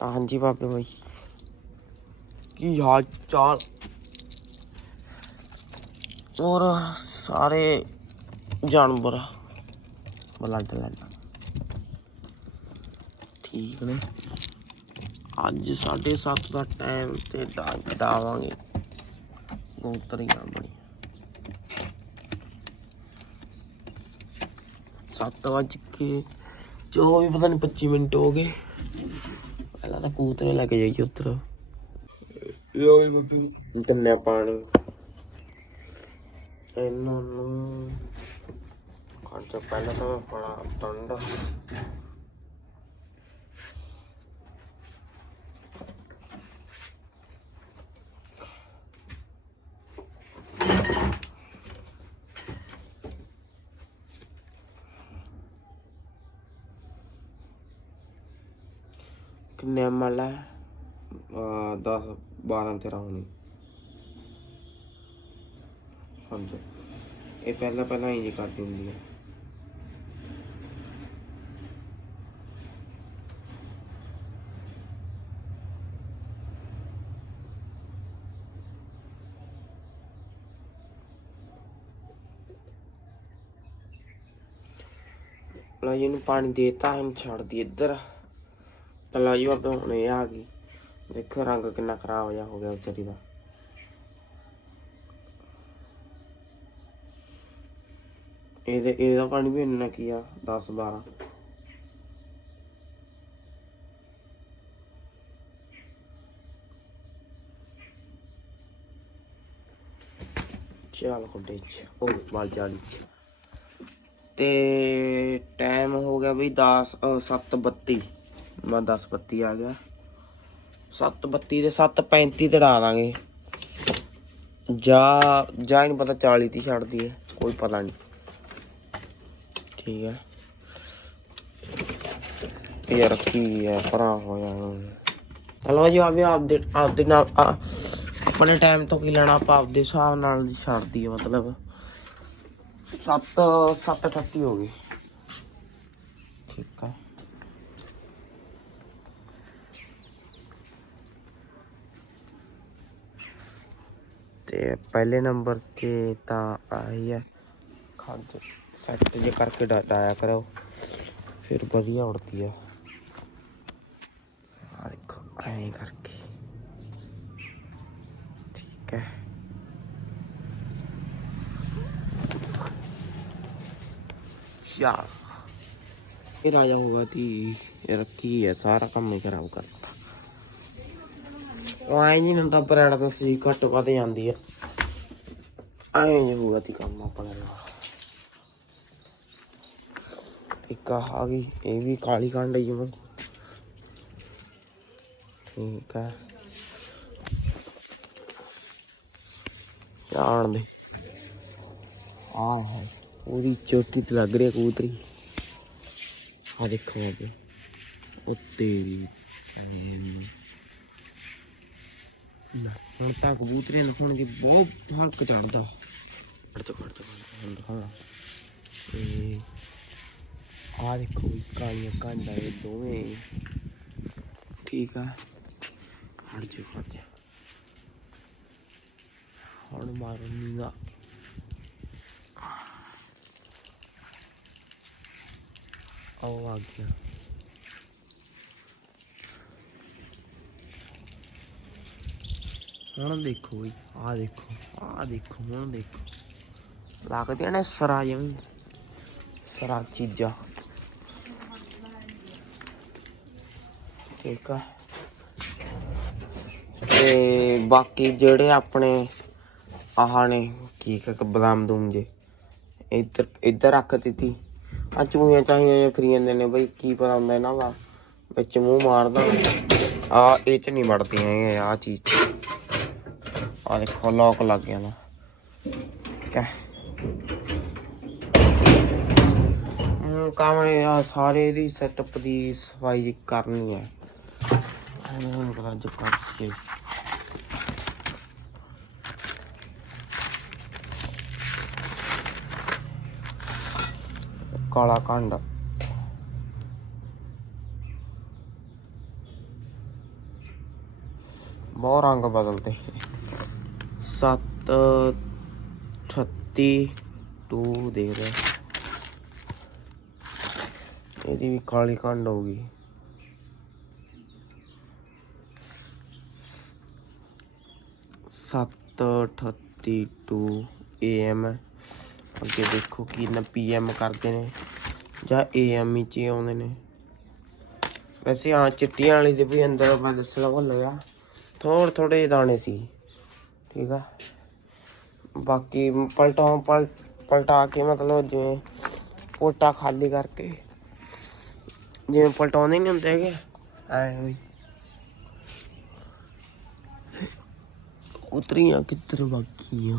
ਤਾਂ ਹਾਂਜੀ ਬਾਬੇ ਬਾਈ। ਕੀ ਹਾਲ ਚਾਲ? ਔਰ ਸਾਰੇ ਜਾਨਵਰ। ਬਲੱਡ ਲੈਣਾ ਠੀਕ ਨੇ। ਅੱਜ 7:30 ਦਾ ਟਾਈਮ ਤੇ ਡਾਂਗ ਡਾਵਾਂਗੇ ਗੋਤਰੀਆਂ ਬਣੀ ਸੱਤ ਵੱਜ ਕੇ ਚੌਵੀ ਪਤਾ ਨਹੀਂ 25 ਮਿੰਟ ਹੋ ਗਏ। ਪਹਿਲਾਂ ਤਾਂ ਕੂਤਰੇ ਲੈ ਕੇ ਜਾਈਏ ਉੱਧਰ। ਲੋ ਜੀ ਬੱਬੂ। ਆ ਪਾਣੀ? ਇਹਨਾਂ ਨੂੰ ਖਰਚਾ ਪਹਿਲਾਂ ਤਾਂ ਮੈਂ ਫੜਾ ਟੰਡਾ ਹੈ 10 12 13 ਹੋਣੀ। ਸਮਝੋ ਇਹ ਪਹਿਲਾਂ ਪਹਿਲਾਂ ਹੀ ਕਰਦੀ ਹੁੰਦੀ ਹੈ ਜੀ ਇਹਨੂੰ ਪਾਣੀ ਦੇਤਾ ਇਹਨੂੰ ਛੱਡ ਦੀ ਇੱਧਰ। ਤਾਂ ਲਓ ਜੀ ਬਾਬੇ ਹੁਣ ਇਹ ਆ ਗਈ। ਦੇਖੋ ਰੰਗ ਕਿੰਨਾ ਖਰਾਬ ਜਿਹਾ ਹੋ ਗਿਆ ਵਿਚਾਰੀ ਦਾ। ਇਹਦੇ, ਇਹਦਾ ਪਾਣੀ ਵੀ ਇੰਨਾ ਕੀ ਆ 10 12 ਚੱਲ ਖੁੱਡੇ ਚ, ਉਹ ਬਾਲ ਜਾਲੀ ਚ। ਤੇ ਟਾਈਮ ਹੋ ਗਿਆ ਬਈ 10 7:32 ਮੈਂ 10:32 ਆ ਗਿਆ। 7:32 ਦੇ 7:35 ਤੇ ਡਾ ਦਾਂਗੇ। ਜਾ ਜਾ ਹੀ ਨਹੀਂ ਪਤਾ 40 ਤੀ ਛੱਡਦੀ ਹੈ, ਕੋਈ ਪਤਾ ਨਹੀਂ ਠੀਕ ਹੈ। ਯਾਰ ਕੀ ਹੈ, ਭਰਾ ਹੋਇਆ ਹਲੋ ਜੀ ਆਵੇ ਆਪਦੇ ਆਪਦੇ ਨਾਲ ਆਪਣੇ ਟਾਈਮ ਤੋਂ ਕੀ ਲੈਣਾ, ਆਪਾਂ ਆਪਦੇ ਹਿਸਾਬ ਨਾਲ ਛੱਡਦੀ ਹੈ ਮਤਲਬ। 7 7:38 ਹੋ ਗਈ। ਠੀਕ ਹੈ। ਤੇ ਪਹਿਲੇ ਨੰਬਰ ਤੇ ਤਾਂ ਆਈ ਹੈ ਖੰਡ ਸੈੱਟ ਜੇ ਕਰਕੇ ਡਾਇਆ ਕਰੋ ਫਿਰ ਵਧੀਆ ਉੜਦੀ ਆ। ਆ ਦੇਖੋ, ਐਂ ਕਰਕੇ। ਠੀਕ ਹੈ। ਯਾਰ। ਇਹ ਰਾਜਾ ਹੋਗਾ ਤੀ ਰੱਖੀ ਹੈ ਸਾਰਾ ਕੰਮ ਹੀ ਖਰਾਬ ਕਰਤਾ। ਉਹ ਨਹੀਂ ਹੁੰਦਾ ਬਰੜ ਤਾਂ ਸੀ ਘੱਟ ਵੱਧ ਜਾਂਦੀ ਹੈ ਐਂ ਨਹੀਂ ਹੋਗਾ ਤੀ ਕੰਮ ਆਪਣੇ ਇੱਕ ਆ ਗਈ, ਇਹ ਵੀ ਕਾਲੀ ਕੰਡ ਹੀ ਮੈਂ ਠੀਕ ਹੈ ਜਾਣ ਦੇ। ਆ ਹੈ, ਪੂਰੀ ਚੋਟੀ ਤੇ ਲੱਗ ਰਹੀ ਹੈ ਆ ਦੇਖੋ ਉਹ ਤੇਰੀ ਭੈਣ। ਹੁਣ ਤਾਂ ਕਬੂਤਰੀਆਂ ਨੂੰ ਸੁਣ ਕੇ ਬਹੁਤ ਫ਼ਰਕ ਚੜਦਾ ਫੜ ਚ ਫੜ ਚ ਹੁਣ ਤੇ ਆ ਦੇਖੋ ਕਾਲੀਆਂ ਕਾਂਡਾ ਇਹ ਦੋਵੇਂ। ਠੀਕ ਆ। ਹਟ ਜਾ ਹਟ ਜਾ ਹੁਣ ਮਾਰੋ ਨੀਗਾ। ਆਓ ਆ ਗਿਆ। ਹੁਣ ਦੇਖੋ ਬਈ ਆ ਦੇਖੋ ਆ ਦੇਖੋ, ਹੁਣ ਦੇਖੋ। ਲੱਗਦੀਆਂ ਨੇ ਸਰਾ ਜਿਵੇਂ ਸਰਾ ਚੀਜ਼ਾਂ। ਠੀਕ ਆ। ਤੇ ਬਾਕੀ ਜਿਹੜੇ ਆਪਣੇ ਆਹ ਨੇ, ਕੀ ਕਿ ਬਦਾਮ ਦੂਮ ਜੇ, ਇੱਧਰ ਇੱਧਰ ਰੱਖ ਦਿੱਤੀ। ਆ ਚੂਹੀਆਂ ਚਾਹੀਆਂ ਫਰੀ ਜਾਂਦੇ ਨੇ ਬਈ, ਕੀ ਪਤਾ ਹੁੰਦਾ ਇਹਨਾਂ ਦਾ। ਵਿੱਚ ਮੂੰਹ ਮਾਰਦਾ। ਆ ਇਹ ਚ ਨਹੀਂ ਵੜਦੀਆਂ ਇਹ ਆ ਚੀਜ਼ ਚ। ਆ ਦੇਖੋ ਲੋਕ ਲੱਗ ਗਿਆ ਨਾ। ਠੀਕ ਹੈ ਹਮ, ਆ ਸਾਰੇ ਦੀ ਸੈਟਅਪ ਦੀ ਸਫ਼ਾਈ ਕਰਨੀ ਹੈ। ਹੁਣ ਪਤਾ ਜੋ ਕਰਕੇ। ਕਾਲਾ ਕੰਡ। ਬਹੁਤ ਰੰਗ ਬਦਲਦੇ 7 38 2 ਦੇਖ ਰਿਹਾ ਇਹਦੀ ਵੀ ਕਾਲੀ ਕੰਡ ਹੋ ਗਈ। ਸੱਤ, ਅਠੱਤੀ ਟੂ AM ਅੱਗੇ ਦੇਖੋ ਕੀ ਨਾ PM ਕਰਦੇ ਨੇ, ਜਾਂ AM ਹੀ ਚ ਹੀ ਆਉਂਦੇ ਨੇ। ਵੈਸੇ ਹਾਂ, ਚਿੱਟੀਆਂ ਵਾਲੀ ਦੇ ਵੀ ਅੰਦਰ ਮੈਂ ਦੱਸਣਾ ਭੁੱਲ ਗਿਆ। ਥੋੜੇ ਥੋੜੇ ਦਾਣੇ ਸੀ। ਠੀਕ ਆ ਬਾਕੀ ਪਲਟਾ ਪਲ ਪਲਟਾ ਕੇ ਮਤਲਬ ਜਿਵੇਂ ਪੋਟਾ ਖਾਲੀ ਕਰਕੇ ਜਿਵੇਂ ਪਲਟਾਉਂਦੇ ਨਹੀਂ ਹੁੰਦੇ ਹੈਗੇ ਐ ਹੋਈ ਉਤਰੀਆਂ ਕਿੱਧਰ ਬਾਕੀਆਂ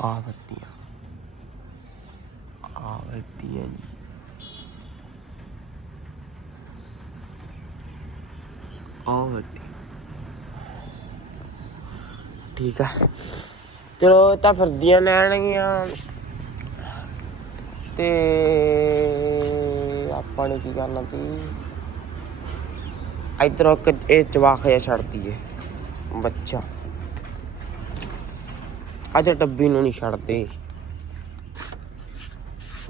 ਆ ਵਰਤੀਆਂ ਆ ਵਰਤੀਆਂ ਜੀ ਆ ਵਰਤੀ ਠੀਕ ਆ। ਚਲੋ ਤਾਂ ਫਿਰਦੀਆਂ ਲੈਣਗੀਆਂ। ਤੇ ਆਪਾਂ ਨੇ ਕੀ ਕਰਨਾ ਤੀ ਇਧਰੋਂ ਇੱਕ ਇਹ ਜਵਾਖ ਛੱਡਦੀ ਏ ਬੱਚਾ। ਅੱਜ ਡੱਬੀ ਨੂੰ ਨਹੀਂ ਛੱਡਦੇ।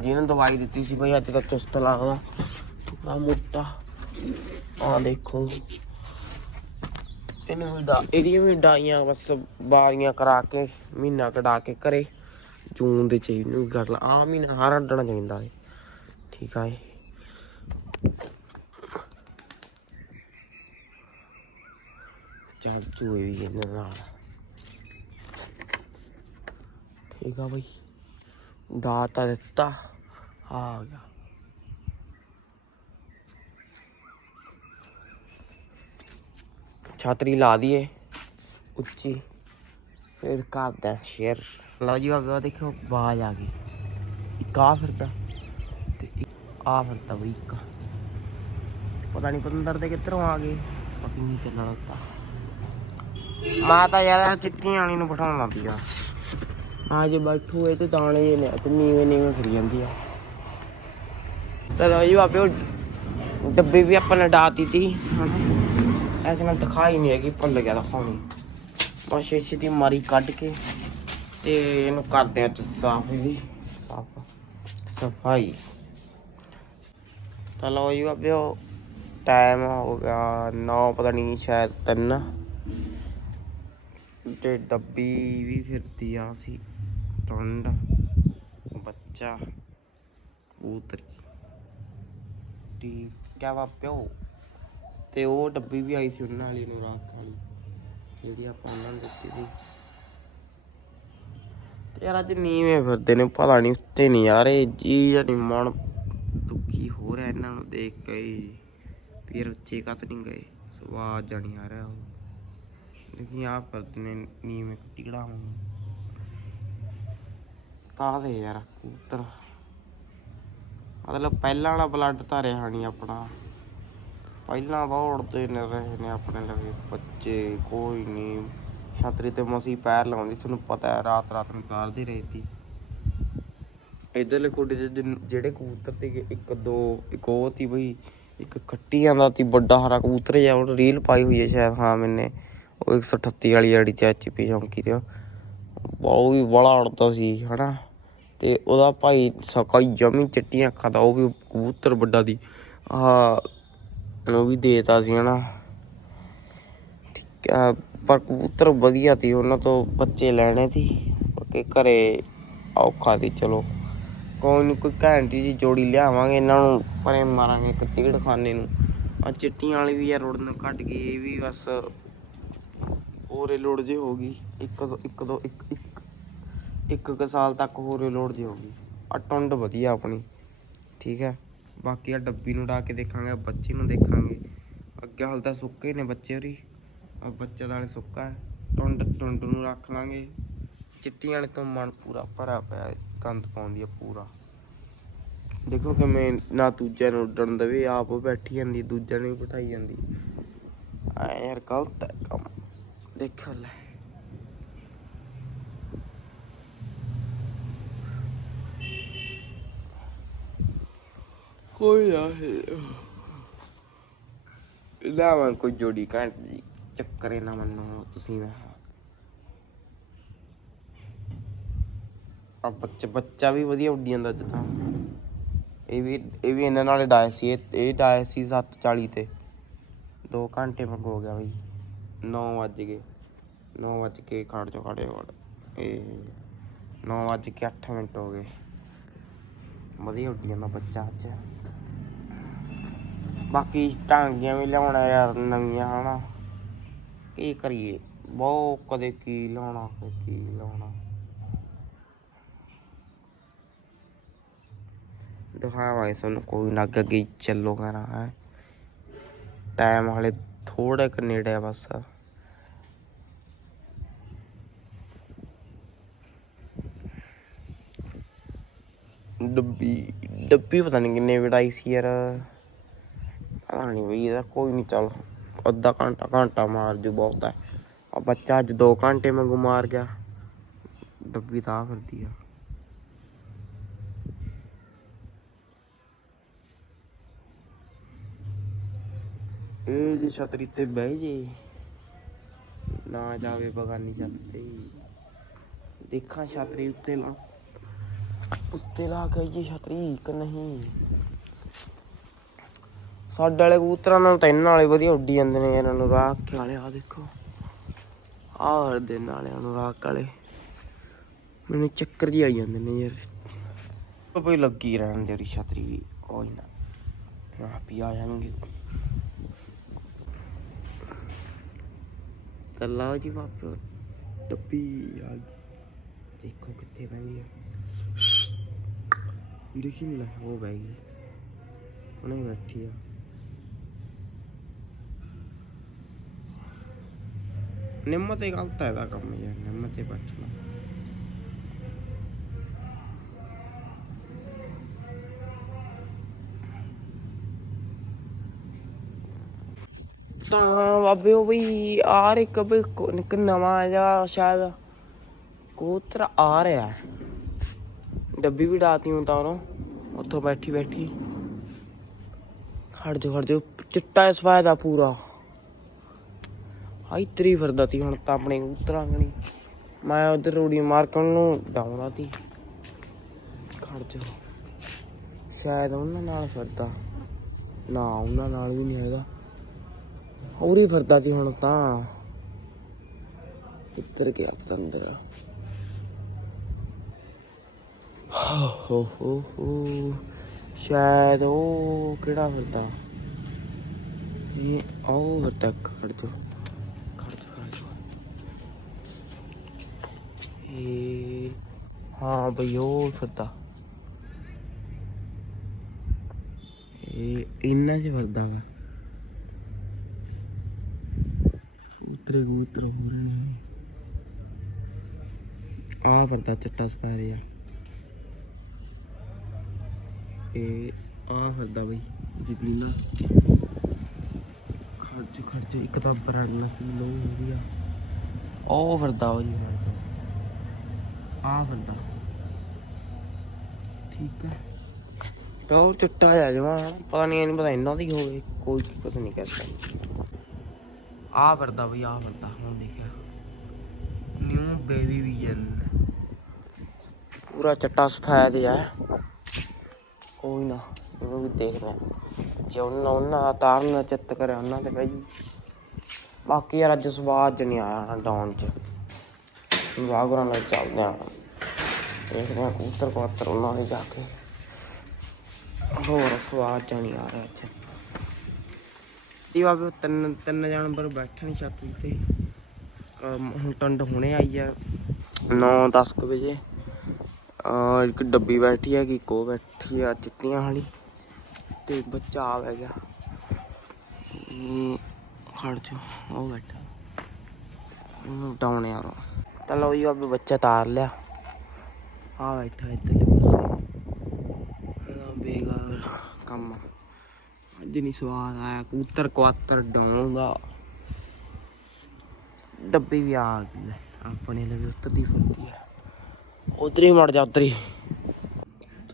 ਜਿਹਨੂੰ ਦਵਾਈ ਦਿੱਤੀ ਸੀ ਬਈ, ਅੱਜ ਤਾਂ ਚੁਸਤ ਲੱਗਦਾ। ਥੋੜਾ ਮੋਟਾ। ਆ ਦੇਖੋ। ਇਹਨੂੰ ਵੀ ਡਾ ਇਹਦੀਆਂ ਵੀ ਡਾਈਆਂ ਬਸ ਬਾਰੀਆਂ ਕਰਾ ਕੇ, ਮਹੀਨਾ ਕਢਾ ਕੇ ਘਰੇ ਜੂਨ ਦੇ ਚ ਇਹਨੂੰ ਕਰ ਲਾ। ਆ ਮਹੀਨਾ ਸਾਰਾ ਅੱਡਣਾ ਚਾਹੀਦਾ ਏ। ਠੀਕ ਆ ਏ। ਚਾਚੂ ਵੀ ਇਹਨਾਂ ਨਾਲ। ਠੀਕ ਆ ਬਈ। ਦਾ ਦਿੱਤਾ। ਆ ਗਿਆ। ਛਾਤਰੀ ਲਾ ਦਈਏ, ਉੱਚੀ, ਫਿਰ ਕਰਦਾ ਸ਼ੇਰ ਲਓ ਜੀ ਬਾਬਾ ਦੇਖੋ, ਆਵਾਜ਼ ਆ ਗਈ। ਇੱਕ ਆ ਫਿਰਦਾ ਤੇ ਆ ਫਿਰਦਾ ਬਈ ਇੱਕ। ਪਤਾ ਨਹੀਂ ਪੰਦਰ ਦੇ ਕਿੱਧਰੋਂ ਆ ਗਏ, ਪਤਾ ਨਹੀਂ ਚੱਲਣਾ ਉੱਤਾ ਮਾਤਾ ਯਾਰ ਆਹ ਚਿੱਟੀਆਂ ਵਾਲੀ ਨੂੰ ਬਿਠਾਉਣਾ ਪਿਆ ਆ ਜੇ ਬੈਠੂ ਇਹ ਤੇ ਦਾਣੇ ਜੇ ਨੇ, ਤੇ ਨੀਵੇਂ ਨੀਵੇਂ ਫਿਰ ਜਾਂਦੀ ਆ। ਚਲੋ ਜੀ ਬਾਬੇ ਡੱਬੇ ਵੀ ਆਪਾਂ ਨੇ ਡਾਤੀ ਤੀ ਹਨਾ। ਐਸੇ ਮੈਂ ਦਿਖਾਈ ਨਹੀਂ ਹੈਗੀ ਭੁੱਲ ਗਿਆ ਦਿਖਾਉਣੀ ਬਸ ਛੇਤੀ ਦੀ ਮਾਰੀ ਕੱਢ ਕੇ ਤੇ ਇਹਨੂੰ ਕਰਦੇ ਆ ਚ ਸਾਫ਼ ਵੀ ਸਾਫ਼ ਸਫ਼ਾਈ ਤਾਂ ਲਓ ਜੀ ਬਾਬੇ ਟਾਈਮ ਹੋ ਗਿਆ 9 ਪਤਾ ਨਹੀਂ ਸ਼ਾਇਦ 3 ਤੇ ਡੱਬੀ ਵੀ ਫਿਰਦੀ ਆ ਸੀ ਟੰਡ ਬੱਚਾ ਕਬੂਤਰੀ ਠੀਕ ਆ ਬਾਬਿਓ ਤੇ ਉਹ ਡੱਬੀ ਵੀ ਆਈ ਸੀ ਉਹਨਾਂ ਵਾਲੀ ਨੂੰ ਰਾਤ ਵਾਲੀ, ਜਿਹੜੀ ਆਪਾਂ ਉਹਨਾਂ ਨੂੰ ਦਿੱਤੀ ਸੀ। ਤੇ ਯਾਰ ਅੱਜ ਨੀਵੇਂ ਫਿਰਦੇ ਨੇ, ਪਤਾ ਨਹੀਂ ਉੱਤੇ ਨਹੀਂ ਯਾਰ, ਇਹ ਜੀ ਜਾਨੀ ਮਨ ਦੁਖੀ ਹੋ ਰਿਹਾ ਇਹਨਾਂ ਨੂੰ ਦੇਖ ਕੇ ਫਿਰ ਉੱਚੇ ਕੱਤ ਨਹੀਂ ਗਏ, ਸਵਾਦ ਜਾਣੀ ਆ ਰਿਹਾ ਉਹ। ਲੇਕਿਨ ਆ ਫਿਰਦੇ ਨੇ ਨੀਵੇਂ ਟਿਕੜਾ ਹੁਣ। ਕਾਹਦੇ ਯਾਰ ਕਬੂਤਰ। ਮਤਲਬ ਪਹਿਲਾਂ ਵਾਲਾ ਬਲੱਡ ਤਾਂ ਰਿਹਾ ਨਹੀਂ ਆਪਣਾ। ਪਹਿਲਾਂ ਬਹੁਤ ਉੜਦੇ ਨੇ, ਰਹੇ ਨੇ ਆਪਣੇ ਲਵੇ ਬੱਚੇ, ਕੋਈ ਨਹੀਂ। ਛਤਰੀ ਤੇ ਮਸੀ ਪੈਰ ਲਾਉਂਦੀ, ਤੁਹਾਨੂੰ ਪਤਾ ਹੈ ਰਾਤ ਰਾਤ ਨੂੰ ਤਾਰਦੀ ਰਹੀ ਇਧਰਲੇ ਕੋਡੇ ਦੇ ਜਿਹੜੇ ਕਬੂਤਰ ਤੇ ਇੱਕ, ਦੋ, ਇੱਕ ਉਹ ਤੀ ਬਈ, ਇੱਕ ਖੱਟੀ ਆਂਦਾ ਤੀ ਵੱਡਾ ਹਰਾ ਕਬੂਤਰ ਜਿਹਾ, ਉਹ ਰੀਲ ਪਾਈ ਹੋਈ ਹੈ ਸ਼ਾਇਦ, ਹਾਂ, ਮੈਨੇ। ਉਹ 138 ਵਾਲੀ ਆੜੀ ਚਾਚੀ ਪੀ ਚੌਂਕੀ ਤੇ, ਉਹ। ਵੀ ਬੜਾ ਉੜਦਾ ਸੀ, ਹਨਾ। ਤੇ ਉਹਦਾ ਭਾਈ ਸਕਾ ਜਮੀ ਚਿੱਟੀਆਂ ਅੱਖਾਂ ਦਾ, ਉਹ ਵੀ ਕਬੂਤਰ ਵੱਡਾ ਦੀ ਆ ਉਹ ਵੀ ਦੇਤਾ ਸੀ ਹਨਾ। ਠੀਕ ਆ, ਪਰ ਕਬੂਤਰ ਵਧੀਆ ਤੀ ਉਹਨਾਂ ਤੋਂ ਬੱਚੇ ਲੈਣੇ ਸੀ। ਕਿ ਘਰੇ ਔਖਾ ਸੀ, ਚਲੋ। ਕੋਈ ਨਹੀਂ ਕੋਈ ਘੈਂਟੀ ਜੀ ਜੋੜੀ ਲਿਆਵਾਂਗੇ, ਇਹਨਾਂ ਨੂੰ ਪਰੇ ਮਾਰਾਂਗੇ ਇੱਕ ਤੀੜ ਖਾਨੇ ਨੂੰ। ਆ ਚਿੱਟੀਆਂ ਵਾਲੀ ਵੀ ਯਾਰ ਉੜਨ ਘਟ ਗਈ, ਇਹ ਵੀ ਬਸ ਹੋਰੇ ਲੋੜ ਜੇ ਹੋ ਗਈ। ਇੱਕ ਦੋ ਇੱਕ ਦੋ, ਇੱਕ ਇੱਕ ਇੱਕ ਕੁ ਸਾਲ ਤੱਕ ਹੋਰੇ ਲੋੜ ਜੇ ਹੋ ਗਈ। ਆ ਟੁੰਡ ਵਧੀਆ ਆਪਣੀ, ਠੀਕ ਹੈ। ਬਾਕੀ ਆ ਡੱਬੀ ਨੂੰ ਡਾ ਕੇ ਦੇਖਾਂਗੇ ਬੱਚੇ ਨੂੰ ਦੇਖਾਂਗੇ। ਅੱਗੇ ਹਾਲ ਤਾਂ ਸੁੱਕੇ ਨੇ ਬੱਚੇ ਹੋਰੀ ਆ ਬੱਚਾ ਦਾ ਸੁੱਕਾ ਹੈ। ਟੁੰਡ ਟੁੰਡ ਨੂੰ ਰੱਖ ਲਾਂਗੇ। ਚਿੱਟੀਆਂ ਵਾਲੇ ਤੋਂ ਮਨ ਪੂਰਾ ਭਰਾ ਪਿਆ ਹੈ, ਪਾਉਂਦੀ ਆ ਪੂਰਾ। ਦੇਖੋ ਕਿਵੇਂ ਨਾ ਦੂਜਿਆਂ ਨੂੰ ਉੱਡਣ ਦੇਵੇ ਆਪ ਬੈਠੀ ਜਾਂਦੀ ਦੂਜਿਆਂ ਨੂੰ ਵੀ ਬਿਠਾਈ ਜਾਂਦੀ। ਆ ਯਾਰ ਗਲਤ ਹੈ ਕੰਮ। ਦੇਖੋ ਲੈ। ਕੋਈ ਨਾ। ਲਾਵਾਂ ਕੋਈ ਜੋੜੀ ਘੰਟ ਜੀ ਚੱਕਰੇ ਨਾ ਮੰਨੋ ਤੁਸੀਂ ਨਾ। ਆ ਬੱਚਾ ਬੱਚਾ ਵੀ ਵਧੀਆ ਉੱਡੀ ਜਾਂਦਾ ਅੱਜ ਇਹ ਵੀ ਇਹ ਵੀ ਇਹਨਾਂ ਨਾਲ ਡਾਇਆ ਸੀ। ਇਹ ਇਹ ਡਾਇਆ ਸੀ 7:40 ਤੇ। 2 ਘੰਟੇ ਮੰਗ ਹੋ ਗਿਆ ਬਈ। 9 ਵੱਜ ਗਏ। 9 ਵੱਜ ਕੇ ਖੜ ਜਾ ਖੜੇ ਹੋ ਇਹ 9 ਵੱਜ ਕੇ 8 ਮਿੰਟ ਹੋ ਗਏ। ਵਧੀਆ ਉੱਡੀ ਜਾਂਦਾ ਬੱਚਾ ਅੱਜ। ਬਾਕੀ ਟਾਂਗੀਆਂ ਵੀ ਲਿਆਉਣਾ ਯਾਰ, ਨਵੀਆਂ, ਹਨਾ। ਕੀ ਕਰੀਏ? ਬਹੁਤ ਕਦੇ ਕੀ ਲਾਉਣਾ ਕੀ ਲਾਉਣਾ ਦਿਖਾਵਾਂਗੇ ਤੁਹਾਨੂੰ, ਕੋਈ ਨਾ ਅੱਗੇ ਅੱਗੇ ਚੱਲੋ ਕਰਾਂ ਹੈ। ਟਾਈਮ ਹਲੇ ਥੋੜਾ ਕੁ ਨੇੜੇ ਆ ਬਸ। ਡੱਬੀ ਡੱਬੀ ਪਤਾ ਨਹੀਂ ਕਿੰਨੇ ਵੜਾਈ ਸੀ ਯਾਰ। ਪਤਾ ਨਹੀਂ ਬਈ ਇਹਦਾ ਕੋਈ ਨਹੀਂ ਚੱਲ ਅੱਧਾ ਘੰਟਾ ਘੰਟਾ ਮਾਰ ਜੂ ਬਹੁਤ। ਹੈ ਆ ਬੱਚਾ ਅੱਜ 2 ਘੰਟੇ ਵਾਂਗੂ ਮਾਰ ਗਿਆ। ਡੱਬੀ ਤਾਂ ਆਹ ਫਿਰਦੀ ਆ। ਇਹ ਜੇ ਛਤਰੀ ਤੇ ਬਹਿ ਜੇ, ਨਾ ਜਾਵੇ ਬਗਾਨੀ ਛੱਤ ਤੇ। ਦੇਖਾਂ ਛਤਰੀ ਉੱਤੇ ਲਾ ਉੱਤੇ ਲਾ ਕੇ ਜੀ ਛਤਰੀ ਕਿ ਨਹੀਂ। ਸਾਡੇ ਵਾਲੇ ਕਬੂਤਰਾਂ ਨਾਲ ਤਾਂ ਇਹਨਾਂ ਵਾਲੇ ਵਧੀਆ ਉੱਡੀ ਜਾਂਦੇ ਨੇ ਇਹਨਾਂ ਨੂੰ ਰਾਖ ਵਾਲੇ ਆ ਦੇਖੋ। ਆਹ ਦੇ ਨਾਲੇ ਨੂੰ ਰਾਖ ਵਾਲੇ। ਮੈਨੂੰ ਚੱਕਰ ਜੀ ਆਈ ਜਾਂਦੇ ਨੇ ਯਾਰ। ਕੋਈ ਲੱਗੀ ਰਹਿਣ ਦੇ ਛਤਰੀ ਵੀ ਕੋਈ ਨਾ। ਆਪ ਹੀ ਆ ਜਾਣਗੇ ਤਾਂ ਲਓ ਜੀ ਵਾਪਸ ਡੱਬੀ ਆ ਦੇਖੋ ਕਿੱਥੇ ਪੈਂਦੀ ਆ। ਦੇਖੀ ਨਾ ਹੋ ਗਈ। ਉਹਨੇ ਬੈਠੀ ਆ। ਨਿੰਮ ਤੇ ਗਲਤ ਹੈ ਇਹਦਾ ਕੰਮ ਯਾਰ ਨਿੰਮ ਤੇ ਬੈਠਣਾ ਤਾਂ ਬਾਬੇ ਉਹ ਵੀ ਆ ਇੱਕ ਵੀ ਇੱਕ ਨਵਾਂ ਜਿਹਾ ਸ਼ਾਇਦ ਕਬੂਤਰ ਆ ਰਿਹਾ ਡੱਬੀ ਵੀ ਡਾਤੀ ਹੂੰ ਤਾਂ ਉਹਨੂੰ ਉੱਥੋਂ ਬੈਠੀ ਬੈਠੀ ਹਟ ਜਾ ਹਟ ਜਾ ਚਿੱਟਾ ਸਫਾਇਦਾ ਦਾ ਪੂਰਾ ਹਾਈ ਤਰੀ ਫਿਰਦਾ ਤੀ ਹੁਣ ਤਾਂ ਆਪਣੇ ਕਬੂਤਰਾਂ ਕਣੀ ਮੈਂ ਉਧਰ ਰੋੜੀ ਮਾਰਕਣ ਨੂੰ ਡਾਉਣਾ ਤੀ। ਖੜ ਜਾ। ਸ਼ਾਇਦ ਉਹਨਾਂ ਨਾਲ ਫਿਰਦਾ। ਨਾ, ਉਹਨਾਂ ਨਾਲ ਵੀ ਨਹੀਂ ਹੈਗਾ। ਹੋਰ ਹੀ ਫਿਰਦਾ ਸੀ ਹੁਣ ਤਾਂ। ਕਿੱਧਰ ਗਿਆ ਪਤੰਦਰ। ਹੋ ਹੋ ਹੋ ਸ਼ਾਇਦ ਉਹ ਕਿਹੜਾ ਫਿਰਦਾ? ਇਹ ਆਉ ਫਿਰਦਾ, ਖੜ ਜਾ। ਇਹ ਹਾਂ ਬਈ ਉਹ ਫਿਰਦਾ। ਇਹ ਇੰਨਾ ਚ ਫਿਰਦਾ ਵਾ। ਉਤਰੇ ਉਤਰ ਹੋ ਰਹੇ ਨੇ। ਆ ਵਰਦਾ ਚਿੱਟਾ ਸਪੈਰ ਆ। ਇਹ ਆ ਵਰਦਾ ਬਈ ਜਿਗਲੀਨਾ ਖਰਚ ਖਰਚ ਇੱਕ ਤਾਂ ਬਰਡ ਵੀ ਲੋ ਹੋ ਗਿਆ ਉਹ ਵਰਦਾ ਬਈ। ਆ ਵਰਦਾ ਠੀਕ ਹੈ। ਉਹ ਚਿੱਟਾ ਆ ਜਮਾ ਪਤਾ ਨਹੀਂ ਇਹਨੂੰ ਪਤਾ ਇਹਨਾਂ ਦੀ ਹੋਵੇ ਕੋਈ ਕੀ ਪਤਾ ਨਹੀਂ ਕਰਦਾ ਆ ਵਰਦਾ ਬਈ ਆ ਵਰਦਾ ਹੁਣ ਦੇਖਿਆ। ਨਿਊ ਬੇਬੀ ਵੀਜਨ ਪੂਰਾ ਚੱਟਾ ਸਫੈਦ ਆ ਕੋਈ ਨਾ ਉਹ ਵੀ ਦੇਖਦੇ ਜੇ ਉਹਨਾਂ ਉਹਨਾਂ ਤਾਰਨ ਚਿੱਤ ਕਰਿਆ ਉਹਨਾਂ ਤੇ ਬਾਕੀ ਯਾਰ ਅੱਜ ਸਵਾਦ ਨਹੀਂ ਆਇਆ ਡਾਊਨ ਚ। ਵਾਗਰਾਂ ਨਾਲ ਚੱਲਦੇ ਆ ਦੇਖਦੇ ਆ ਕਬੂਤਰ ਕਬੂਤਰ ਉਹਨਾਂ ਦੇ ਜਾ ਕੇ। ਹੋਰ ਸਵਾਦ ਚ ਆ ਰਿਹਾ ਅੱਜ ਇਹ ਬਾਬੇ ਤਿੰਨ ਤਿੰਨ ਜਾਨਵਰ ਬੈਠੇ ਨੇ ਛੱਤ ਤੇ ਹੁਣ ਟੰਡ ਹੁਣੇ ਆਈ ਆ। 9-10 ਕੁ ਵਜੇ। ਆ ਇੱਕ ਡੱਬੀ ਬੈਠੀ ਹੈ ਕਿ ਕੋ ਬੈਠੀ ਆ, ਚਿੱਟੀਆਂ ਵਾਲੀ। ਤੇ ਬੱਚਾ ਆ ਬੈ ਗਿਆ। ਇਹ ਖੜ ਜੋ ਉਹ ਬੈਠਾ। ਉਹਨੂੰ ਡਾਉਣ ਯਾਰ ਤਾਂ ਲਓ ਜੀ ਬਾਬੇ ਬੱਚਾ ਤਾਰ ਲਿਆ। ਆ ਬੈਠਾ ਇੱਧਰਲੇ ਪਾਸੇ। ਇਹਦਾ ਬੇਕਾਰ ਕੰਮ। ਆ। ਅੱਜ ਨਹੀਂ ਸਵਾਦ ਆਇਆ ਕਬੂਤਰ ਕੁਆਤਰ ਡਾਉਂਦਾ ਡੱਬੀ ਵੀ ਆ ਗਈ ਲੈ, ਆਪਣੇ ਲਈ ਉਤਰਦੀ ਫਿਰਦੀ ਆ। ਉਧਰ ਹੀ ਮੜ ਜਾ ਉਧਰ ਹੀ।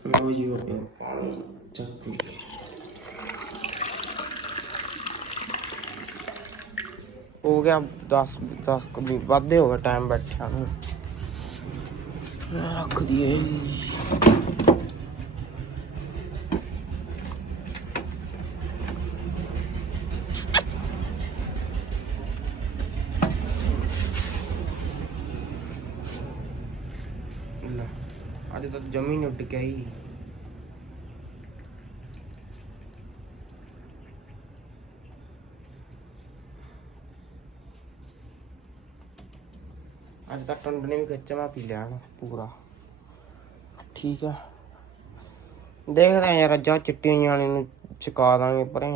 ਲੋ ਜੀ ਹੋ ਪਾਣੀ ਚੱਕ ਹੋ ਗਿਆ 10 10 ਕਦੀ ਵਾਧੇ ਹੋ ਗਿਆ ਟਾਈਮ ਬੈਠਿਆਂ ਨੂੰ। ਰੱਖ ਦਈਏ। ਅੱਜ ਤਾਂ ਜਮੀਨ ਉੱਡ ਕੇ ਅੱਜ ਤਾਂ ਟੰਡਨੇ ਵੀ ਕੱਚਾ ਪੀ ਲਿਆ ਨਾ ਪੂਰਾ। ਠੀਕ ਆ। ਦੇਖਦੇ ਆ ਯਾਰ ਜਾ ਆਹ ਚਿੱਟੀਆਂ ਜਾਣੇ ਨੂੰ ਚੁਕਾ ਦਾਂਗੇ ਪਰੇ।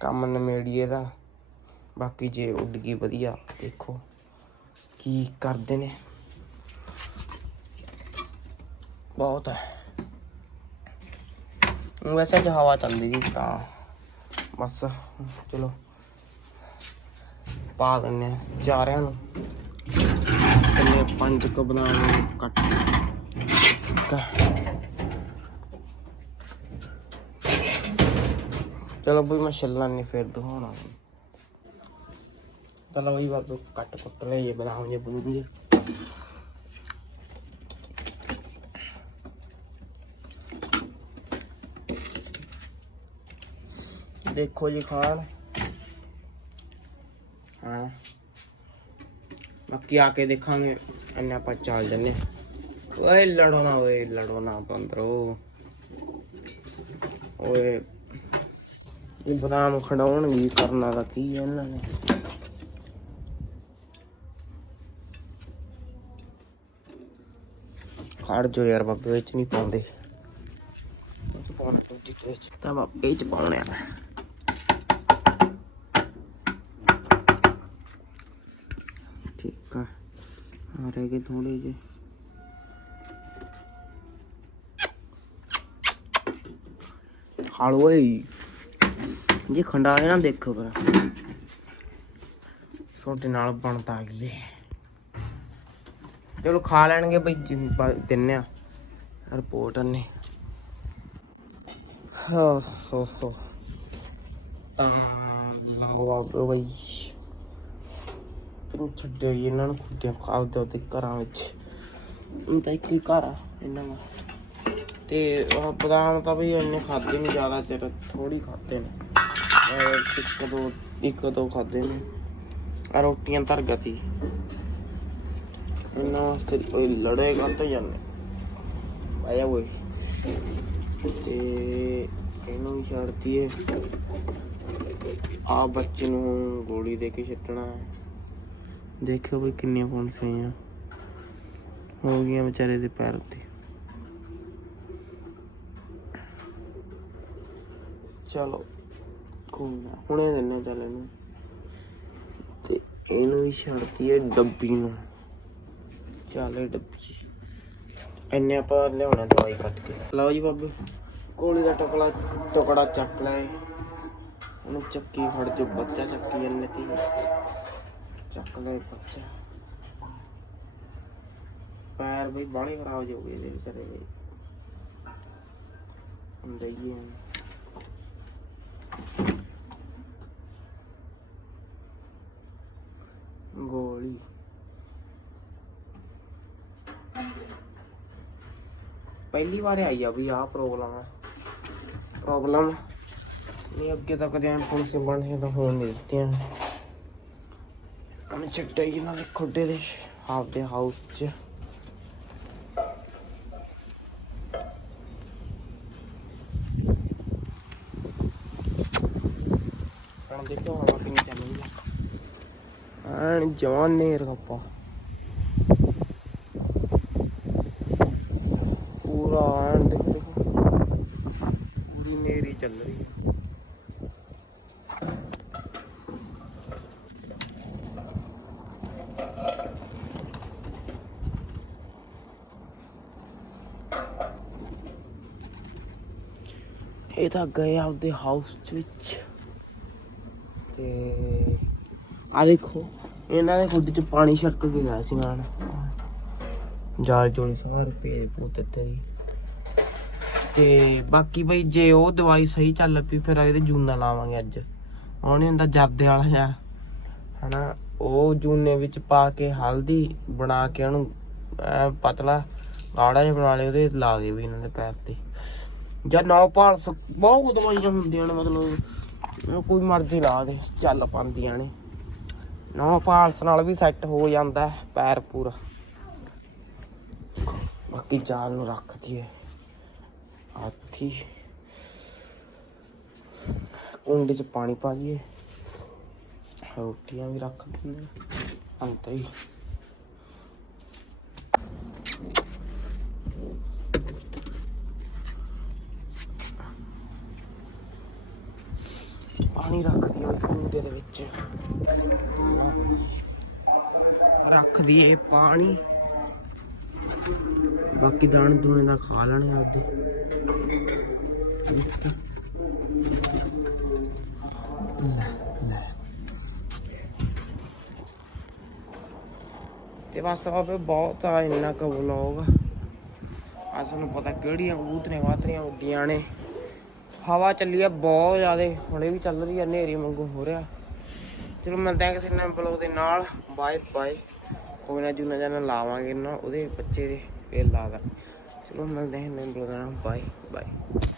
ਕੰਮ ਨਮੇੜੀਏ ਦਾ ਬਾਕੀ ਜੇ ਉੱਡ ਗਈ ਵਧੀਆ, ਦੇਖੋ ਕੀ ਕਰਦੇ ਨੇ। ਬਹੁਤ ਹੈ ਵੈਸੇ ਅੱਜ ਹਵਾ ਚੱਲਦੀ ਜੀ ਤਾਂ। ਬਸ, ਚਲੋ। ਪਾ ਦਿੰਨੇ ਆ ਚਾਰਿਆਂ ਨੂੰ। ਕਿੰਨੇ ਪੰਜ ਕੁ ਬਦਾਮ ਕੱਟ ਚਲੋ ਬਈ ਮੈਂ ਛੱਲਾਂ ਨਹੀਂ ਫੇਰ ਦਿਖਾਉਣਾ। ਚਲੋ ਬਈ ਬਾਬੂ, ਕੱਟ ਕੁੱਟ ਲਏ ਬਦਾਮ ਜੇ ਬੂਦ ਜੇ। ਦੇਖੋ ਜੀ ਖਾਣ। ਹਾਂ ਬਾਕੀ ਆ ਕੇ ਦੇਖਾਂਗੇ ਇੰਨੇ ਆਪਾਂ ਚੱਲ ਜੰਨੇ ਓਏ, ਲੜੋ ਨਾ, ਓਏ, ਲੜੋ ਨਾ ਬੰਦਰੋ। ਓਏ, ਇਹ ਬਦਾਮ ਖੜਾਉਣ ਕਰਨਾ ਦਾ ਕੀ ਹੈ ਇਹਨਾਂ ਨੇ। ਖੜ ਜੋ ਯਾਰ ਬਾਬੇ, ਵਿੱਚ ਨਹੀਂ ਪਾਉਂਦੇ। ਇਹ ਪਾਉਣਾ, ਦੂਜੀ ਵਿੱਚ ਤਾਂ ਬਾਬੇ ਚ ਪਾਉਣੇ ਆ ਠੀਕ ਆ ਆ ਰਹਿ ਗਏ ਥੋੜੇ ਜਿਹੇ। ਹਾਲ ਜੇ ਖੰਡਾ ਨਾ ਦੇਖੋ ਪਰ ਛੋਟੇ ਨਾਲ ਬਣਦਾ ਅਗਲੇ ਚਲੋ ਖਾ ਲੈਣਗੇ ਬਈ ਜਿ- ਆ। ਰਿਪੋਰਟ ਨੇ ਹੋ ਹੋ ਹੋ ਤਾਂ ਲੰਗੋ ਬਈ। ਤੂੰ ਛੱਡਿਓ ਇਹਨਾਂ ਨੂੰ ਖੁੱਦੇ ਖਾਉ ਦੋ ਤੇ ਘਰਾਂ ਵਿੱਚ। ਹੁਣ ਤਾਂ ਇੱਕ ਹੀ ਘਰ ਆ, ਇਹਨਾਂ ਦਾ। ਤੇ ਉਹ ਬਦਾਮ ਤਾਂ ਵੀ ਇੰਨੇ ਖਾਦੇ ਨਹੀਂ ਜ਼ਿਆਦਾ ਚਿਰ ਥੋੜੀ ਖਾਦੇ ਨੇ। ਇੱਕ ਦੋ ਇੱਕ ਦੋ ਖਾਦੇ ਨੇ। ਆ ਰੋਟੀਆਂ ਧਰ ਗਤੀ ਇਹਨਾਂ ਵਾਸਤੇ ਕੋਈ ਲੜੇਗਾ ਤਾਂ ਜਾਂਦੇ। ਆਇਆ ਓਏ। ਤੇ ਇਹਨੂੰ ਵੀ ਛੱਡਤੀ ਏ ਆ ਬੱਚੇ ਨੂੰ ਗੋਲੀ ਦੇ ਕੇ ਛੱਡਣਾ ਹੈ। ਦੇਖਿਓ ਵੀ ਕਿੰਨੀਆਂ ਪੌਂਸੀਆਂ ਹੋ ਗਈਆਂ ਵਿਚਾਰੇ ਦੇ ਪੈਰ ਉੱਤੇ। ਚਲੋ, ਕੋਈ ਨਾ, ਹੁਣੇ ਦਿੰਨੇ ਚੱਲ ਇਹਨੂੰ। ਤੇ ਇਹਨੂੰ ਵੀ ਛੱਡਤੀ ਹੈ ਡੱਬੀ ਨੂੰ। ਚੱਲ ਡੱਬੀ। ਇੰਨੇ ਆਪਾਂ ਲਿਆਉਣਾ ਦਵਾਈ ਕੱਟ ਕੇ। ਲਓ ਜੀ ਬਾਬੇ, ਕੋਲੀ ਦਾ ਟੁਕੜਾ ਟੁਕੜਾ ਚੱਕ ਲੈ ਉਹਨੂੰ ਚੱਕੀ ਫੜ ਜੋ ਬੱਚਾ ਚੱਕੀ ਜੰਨੇ ਤੀ ਚੱਕ ਲੈ ਬੱਚਾ ਪੈਰ ਬਈ ਬਾਹਲੇ ਖਰਾਬ ਹੋ ਗਏ ਇਹਦੇ ਵਿਚਾਰੇ ਦੇ। ਹੁੰਦਾ ਗੋਲੀ। ਪਹਿਲੀ ਵਾਰ ਆਈ ਆ ਵੀ ਆਹ ਪ੍ਰੋਬਲਮ ਹੈ ਪ੍ਰੋਬਲਮ ਨਹੀਂ, ਅੱਗੇ ਤੱਕ ਕਦੇ ਪੁਲਿਸ ਬਣ ਤਾਂ ਹੋਣ ਨਹੀਂ ਦਿੱਤੀਆਂ ਉਹਨੇ ਚਿੱਟੇ ਇਹਨਾਂ ਦੇ ਖੁੱਡੇ ਦੇ ਆਪਦੇ ਹਾਊਸ 'ਚ। ਦੇਖੋ ਹਵਾ ਕਿੰਨੀ ਚੱਲ ਰਹੀ ਹੈ ਐਨ ਜਵਾਨ ਨੇ ਰਖਪਾ ਪੂਰਾ ਐਨ ਦੇਖੋ ਦੇਖੋ ਪੂਰੀ ਨੇਰੀ ਚੱਲ ਰਹੀ ਹੈ ਇਹ ਤਾਂ ਗਏ ਆਪਦੇ ਹਾਊਸ ਵਿੱਚ। ਤੇ ਆ ਦੇਖੋ, ਇਹਨਾਂ ਦੇ ਖੁੱਡ ਚ ਪਾਣੀ ਛੜਕ ਕੇ ਗਿਆ ਸੀ ਨਾਲ। ਜਾਲ ਜੋਲੀ ਸਾਰੇ ਪੇ ਪੁੱਤ ਤੇ ਹੀ। ਤੇ ਬਾਕੀ ਬਈ ਜੇ ਉਹ ਦਵਾਈ ਸਹੀ ਚੱਲ ਪਈ, ਫਿਰ ਇਹਦੇ ਜੂਨਾ ਲਾਵਾਂਗੇ ਅੱਜ। ਉਹ ਨਹੀਂ ਹੁੰਦਾ ਜਰਦੇ ਵਾਲਾ ਜਿਹਾ। ਹਨਾ, ਉਹ ਜੂਨੇ ਵਿੱਚ ਪਾ ਕੇ ਹਲਦੀ ਬਣਾ ਕੇ ਉਹਨੂੰ ਪਤਲਾ ਗਾੜਾ ਜਿਹਾ ਬਣਾ ਲਿਆ ਉਹਦੇ ਲਾ ਦੇ ਵੀ ਇਹਨਾਂ ਦੇ ਪੈਰ ਤੇ। ਜਾਂ ਨੌ ਬਹੁਤ ਦਵਾਈਆਂ ਹੁੰਦੀਆਂ ਨੇ, ਮਤਲਬ ਕੋਈ ਮਰਜ਼ੀ ਲਾ ਦੇ, ਚੱਲ ਪਾਉਂਦੀਆਂ ਨੇ। ਨੌ ਪਾਲਸ ਨਾਲ ਵੀ ਸੈੱਟ ਹੋ ਜਾਂਦਾ ਪੈਰ ਪੂਰਾ। ਬਾਕੀ ਜਾਲ ਨੂੰ ਰੱਖ ਦਈਏ। ਹਾਥੀ ਕੁੰਡ ਚ ਪਾਣੀ ਪਾ ਦਈਏ ਰੋਟੀਆਂ ਵੀ ਰੱਖ ਦਿੰਦੇ ਅੰਦਰ ਹੀ ਪਾਣੀ ਰੱਖਦੀ ਦਈਏ ਕੁੰਡੇ ਦੇ ਵਿੱਚ। ਰੱਖਦੀ ਹੈ ਪਾਣੀ। ਬਾਕੀ ਦਾਣੇ ਦੂਣੇ ਦਾ ਖਾ ਲੈਣੇ ਆਪਦੇ ਤੇ ਬਸ ਆਪੇ ਬਹੁਤ ਆ, ਇੰਨਾ ਕੁ ਵਲੌਗ ਆ, ਤੁਹਾਨੂੰ ਪਤਾ ਕਿਹੜੀਆਂ ਕਬੂਤਰੀਆਂ ਵਾਤਰੀਆਂ ਉੱਡੀਆਂ ਨੇ। ਹਵਾ ਚੱਲੀ ਆ, ਬਹੁਤ ਜ਼ਿਆਦਾ। ਹੁਣੇ ਵੀ ਚੱਲ ਰਹੀ ਆ, ਹਨੇਰੀ ਵਾਂਗੂ ਹੋ ਰਿਹਾ। ਚਲੋ ਮਿਲਦੇ ਆ ਕਿਸੇ ਨਵੇਂ ਵਲੌਗ ਦੇ ਨਾਲ ਬਾਏ ਬਾਏ ਕੋਈ ਨਾ, ਜੂਨਾ ਜਾਨਾ ਲਾਵਾਂਗੇ ਨਾ, ਉਹਦੇ ਬੱਚੇ ਦੇ ਫੇਰ ਲਾ ਦਾਂ ਚਲੋ, ਮਿਲਦੇ ਹਾਂ ਨਵੇਂ ਵਲੌਗ ਨਾਲ। Bye bye